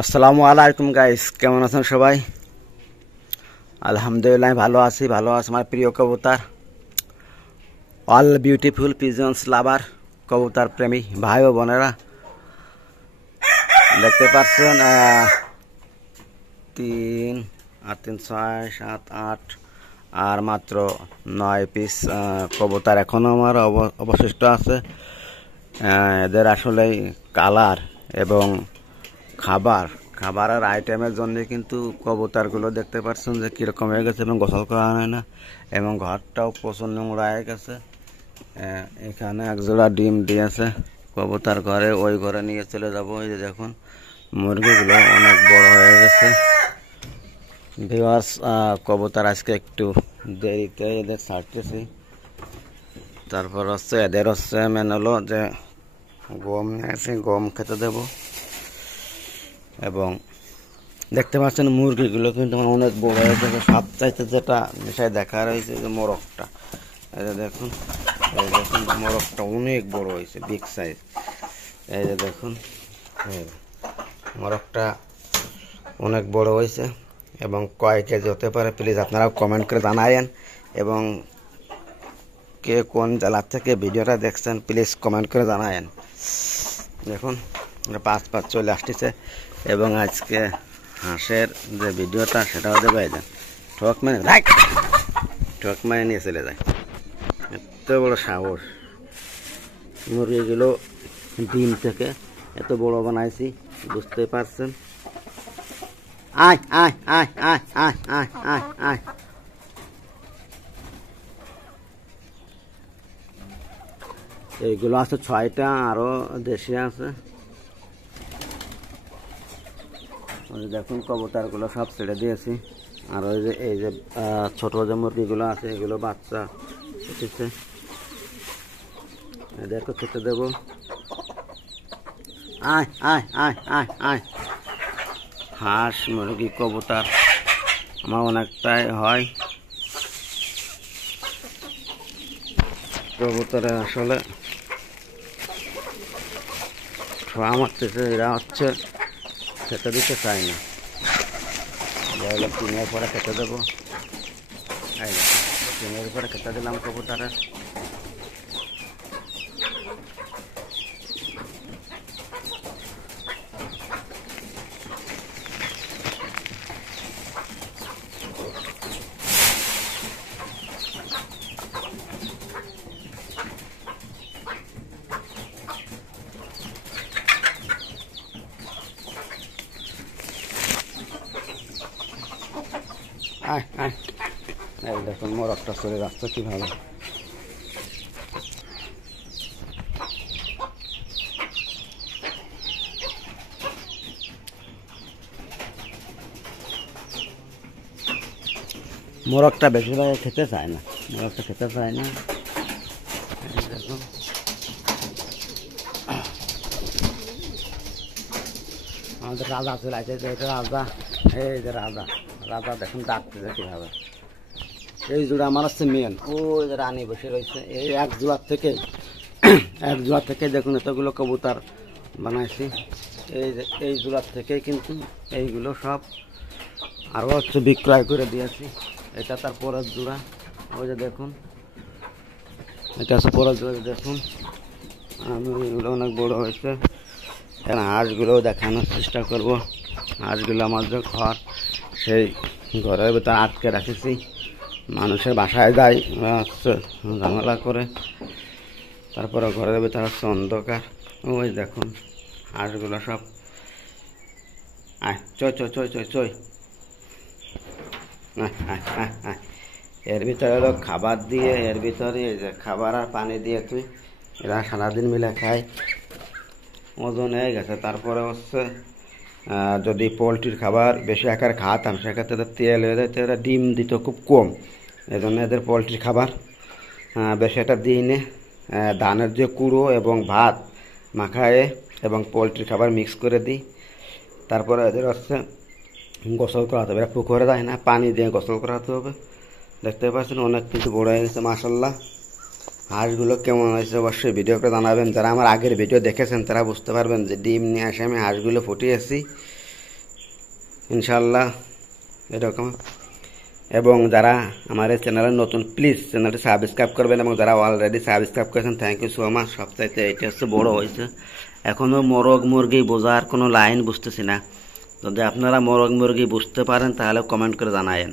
আসসালামু আলাইকুম গাইস, কেমন আছেন সবাই? আলহামদুলিল্লাহ ভালো আছি আমার প্রিয় কবুতর অল বিউটিফুল পিজন্স লাভার কবুতর প্রেমী ভাই ও বোনেরা, দেখতে পাচ্ছেন 3 আর 3 6 7 8 আর মাত্র 9 পিস কবুতর এখনো আমার অবশিষ্ট আছে। এদের আসলে কালার এবং খাবারের আইটেমের জন্য কিন্তু কবুতরগুলো দেখতে পাচ্ছেন যে কীরকম হয়ে গেছে এবং গোসল করা হয় না এবং ঘরটাও প্রচুর নোংরা হয়ে গেছে। এখানে একজোড়া ডিম দিয়েছে কবুতর ঘরে, ওই ঘরে নিয়ে চলে যাবো। এই যে দেখুন মুরগিগুলো অনেক বড় হয়ে গেছে। ভিউয়ার্স, কবুতর আজকে একটু দেরিতে এদের ছাড়তেছি। তারপর এদের মেন হলো যে গম নিয়ে গম খেতে দেবো। এবং দেখতে পাচ্ছেন মুরগিগুলো কিন্তু অনেক বড় হয়ে গেছে। সবচাইতে যেটা বিষয় দেখা রয়েছে যে মোরগটা, এই যে দেখুন মোরগটা অনেক বড় হয়েছে, বিগ সাইজ। এই যে দেখুন মোরগটা অনেক বড় হয়েছে এবং কয় কেজি হতে পারে প্লিজ আপনারাও কমেন্ট করে জানায়েন। এবং কে কোন জেলার থেকে ভিডিওটা দেখছেন প্লিজ কমেন্ট করে জানায়েন। দেখুন 5 চলে আসতেছে এবং আজকে হাঁসের যে ভিডিওটা সেটাও দেবে। ঠক মানে নিয়ে চলে যায়, এত বড় সাহস। মুরগিগুলো ডিম থেকে এত বড় বানাইছি, বুঝতে পারছেন। আয় আয় আয় আয় আয় আয় আয় আয় এইগুলো আছে 6টা, আরো দেশি আছে। দেখুন কবুতরগুলো সব ছেড়ে দিয়েছি। আর এই যে ছোট যে মুরগিগুলো আছে এগুলো বাচ্চা উঠেছে, এদেরকে খেতে দেবো। আয় আয় আয় আয় আয় হাঁস মুরগি কবুতর আমার অনেকটাই হয়। কবুতরে আসলে ছোঁয়া মারতেছে, এরা খেতে দিতে চাই না। টিনের পরে খেতে দেবো, টিনের পরে খেতে দিলাম কবুতরের। এই দেখুন মোরগটা চলে যাচ্ছে কিভাবে। মোরগটা বেশিরভাগ খেতে চায় না, দেখুন আমাদের রাজা চলে আসে, এটা রাজা। এই যে রাজা দেখুন ডাকতেছে কিভাবে। এই জোড়া আমার হচ্ছে মেন, ওই যে রানী বসে রয়েছে। এই এক জোড়া থেকে দেখুন এতগুলো কবুতর বানাইছি। এই জোড়ার থেকে কিন্তু এইগুলো সব আরও বিক্রয় করে দিয়েছি। এটা তার পরের জোড়া, ওই যে দেখুন এটা হচ্ছে পরের জোড়া। দেখুন এগুলো অনেক বড় হয়েছে। এখন হাঁসগুলোও দেখানোর চেষ্টা করব। হাঁসগুলো আমার যে ঘর, সেই ঘরের ভিতরে আটকে রাখেছি। মানুষের বাসায় যায় ঝামেলা করে, তারপরে ঘরের ভিতরে হচ্ছে অন্ধকার। ওই দেখুন হাঁসগুলো সব চই এর ভিতরে হলো খাবার দিয়ে, এর ভিতরে খাবার আর পানি দিয়ে এরা সারাদিন মিলে খায়, ওজন হয়ে গেছে। তারপরে হচ্ছে যদি পোলট্রির খাবার বেশি আকারে খাওয়াতাম সেক্ষেত্রে তেল হয়ে যায়, এরা ডিম দিত খুব কম। এই জন্য এদের পোলট্রির খাবার বেশি একটা দিই না। ধানের যে কুড়ো এবং ভাত মাখায়ে এবং পোলট্রির খাবার মিক্স করে দিই। তারপরে এদের গোসল করাতে হবে, এরা পুকুরে যায় না, পানি দিয়ে গোসল করাতে হবে। দেখতে পাচ্ছেন অনেক কিছু বড় হয়ে গেছে মাশাআল্লাহ। হাঁসগুলো কেমন হয়েছে অবশ্যই ভিডিও করে জানাবেন। যারা আমার আগের ভিডিও দেখেছেন তারা বুঝতে পারবেন যে ডিম নিয়ে আসে আমি হাঁসগুলো ফুটিয়েছি। ইনশাল্লাহ এরকম। এবং যারা আমার এই চ্যানেলে নতুন, প্লিজ চ্যানেলটি সাবস্ক্রাইব করবেন, এবং যারা অলরেডি সাবস্ক্রাইব করেছেন থ্যাংক ইউ সো মাচ। সবচাইতে এটা হচ্ছে বড় হয়েছে। এখনও মোরগ মুরগি বোঝার কোনো লাইন বুঝতেছি না। যদি আপনারা মোরগ মুরগি বুঝতে পারেন তাহলে কমেন্ট করে জানায়েন।